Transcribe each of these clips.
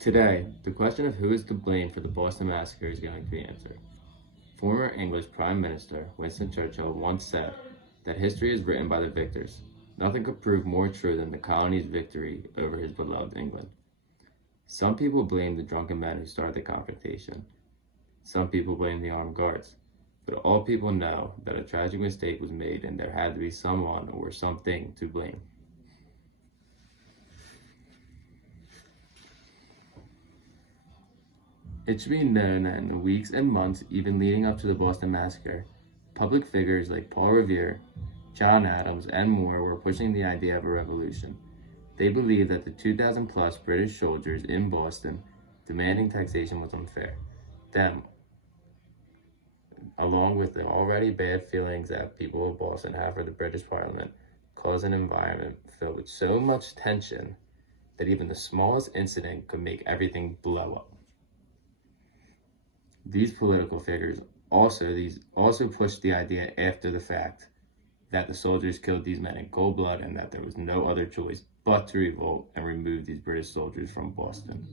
Today, the question of who is to blame for the Boston Massacre is going to be answered. Former English Prime Minister Winston Churchill once said that history is written by the victors. Nothing could prove more true than the colony's victory over his beloved England. Some people blame the drunken men who started the confrontation. Some people blame the armed guards. But all people know that a tragic mistake was made and there had to be someone or something to blame. It should be known that in the weeks and months even leading up to the Boston Massacre, public figures like Paul Revere, John Adams, and more were pushing the idea of a revolution. They believed that the 2,000 plus British soldiers in Boston demanding taxation was unfair. Them, along with the already bad feelings that people of Boston have for the British Parliament, caused an environment filled with so much tension that even the smallest incident could make everything blow up. These political figures also pushed the idea after the fact that the soldiers killed these men in cold blood and that there was no other choice but to revolt and remove these British soldiers from Boston.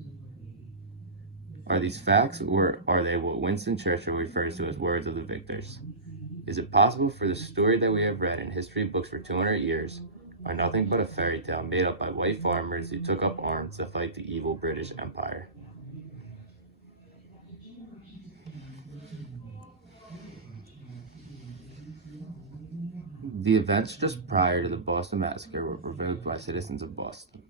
Are these facts, or are they what Winston Churchill refers to as words of the victors? Is it possible for the story that we have read in history books for 200 years are nothing but a fairy tale made up by white farmers who took up arms to fight the evil British Empire? The events just prior to the Boston Massacre were provoked by citizens of Boston.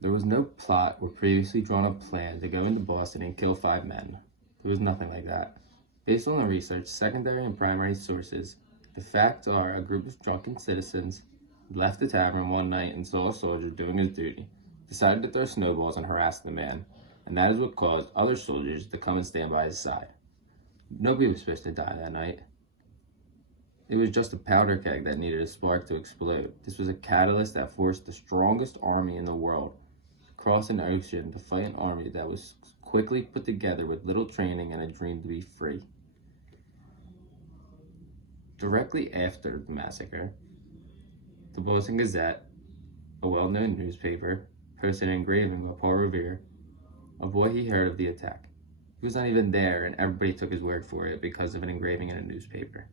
There was no plot or previously drawn up plan to go into Boston and kill 5 men. There was nothing like that. Based on the research, secondary and primary sources, the facts are a group of drunken citizens left the tavern one night and saw a soldier doing his duty, decided to throw snowballs and harass the man, and that is what caused other soldiers to come and stand by his side. Nobody was supposed to die that night. It was just a powder keg that needed a spark to explode. This was a catalyst that forced the strongest army in the world across an ocean to fight an army that was quickly put together with little training and a dream to be free. Directly after the massacre, the Boston Gazette, a well-known newspaper, posted an engraving by Paul Revere of what he heard of the attack. He was not even there, and everybody took his word for it because of an engraving in a newspaper.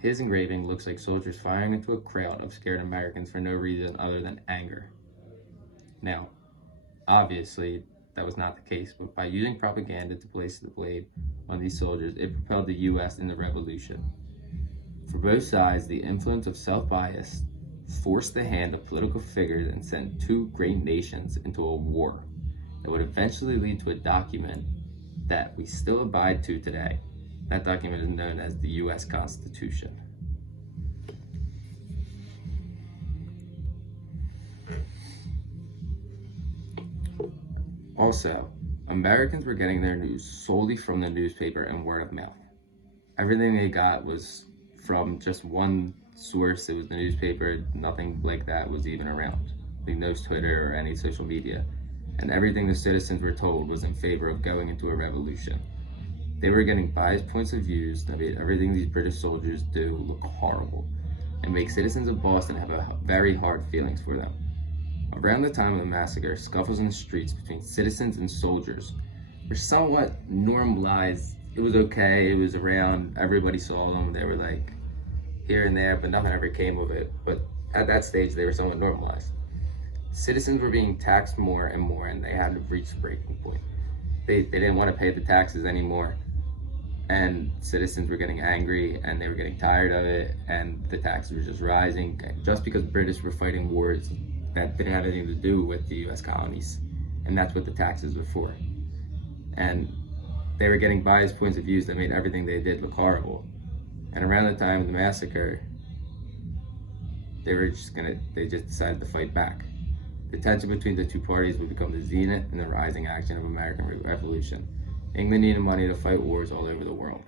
His engraving looks like soldiers firing into a crowd of scared Americans for no reason other than anger. Now, obviously, that was not the case, but by using propaganda to place the blame on these soldiers, it propelled the U.S. in the revolution. For both sides, the influence of self-bias forced the hand of political figures and sent 2 great nations into a war that would eventually lead to a document that we still abide to today. That document is known as the U.S. Constitution. Also, Americans were getting their news solely from the newspaper and word of mouth. Everything they got was from just one source. It was the newspaper. Nothing like that was even around. Like no Twitter or any social media. And everything the citizens were told was in favor of going into a revolution. They were getting biased points of views that made everything these British soldiers do look horrible and make citizens of Boston have very hard feelings for them. Around the time of the massacre, scuffles in the streets between citizens and soldiers were somewhat normalized. It was okay, it was around, everybody saw them, they were like here and there, but nothing ever came of it. But at that stage, they were somewhat normalized. Citizens were being taxed more and more, and they had to reach the breaking point. They didn't want to pay the taxes anymore. And citizens were getting angry and they were getting tired of it, and the taxes were just rising just because British were fighting wars that didn't have anything to do with the U.S. colonies, and that's what the taxes were for. And they were getting biased points of views that made everything they did look horrible. And around the time of the massacre, they just decided to fight back. The tension between the 2 parties would become the zenith and the rising action of American Revolution. England needed money to fight wars all over the world,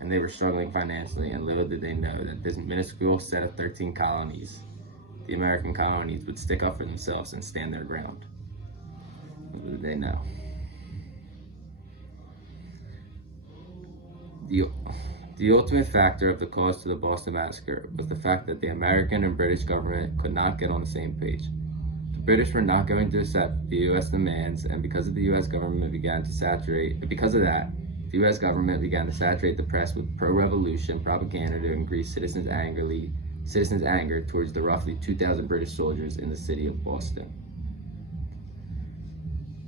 and they were struggling financially, and little did they know that this minuscule set of 13 colonies, the American colonies, would stick up for themselves and stand their ground. Little did they know. The ultimate factor of the cause to the Boston Massacre was the fact that the American and British government could not get on the same page. British were not going to accept the U.S. demands, and because of that, the U.S. government began to saturate the press with pro-revolution propaganda to increase citizens' anger towards the roughly 2,000 British soldiers in the city of Boston.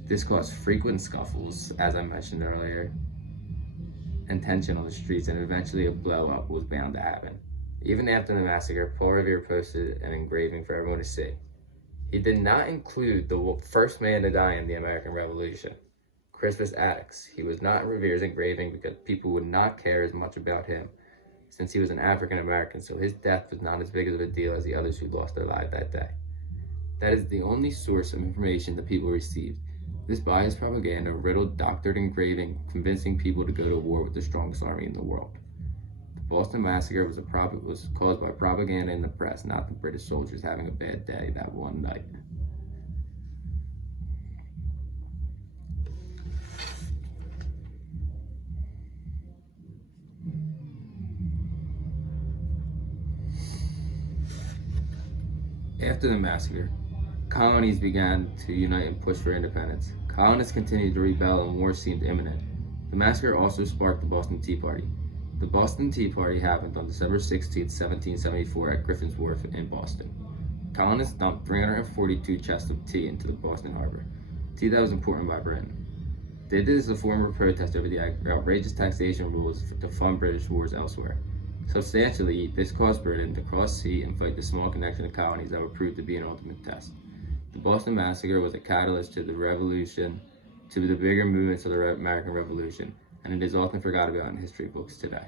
This caused frequent scuffles, as I mentioned earlier, and tension on the streets, and eventually a blow-up was bound to happen. Even after the massacre, Paul Revere posted an engraving for everyone to see. He did not include the first man to die in the American Revolution, Crispus Attucks. He was not in Revere's engraving because people would not care as much about him since he was an African American, so his death was not as big of a deal as the others who lost their lives that day. That is the only source of information that people received. This biased propaganda riddled doctored engraving, convincing people to go to war with the strongest army in the world. The Boston Massacre was caused by propaganda in the press, not the British soldiers having a bad day that one night. After the massacre, colonies began to unite and push for independence. Colonists continued to rebel and war seemed imminent. The massacre also sparked the Boston Tea Party. The Boston Tea Party happened on December 16, 1774 at Griffin's Wharf in Boston. Colonists dumped 342 chests of tea into the Boston harbor, tea that was imported by Britain. They did this as a form of protest over the outrageous taxation rules to fund British wars elsewhere. Substantially, this caused Britain to cross sea and fight the small connection of colonies that would prove to be an ultimate test. The Boston Massacre was a catalyst to the revolution, to the bigger movements of the American Revolution, and it is often forgot about in history books today.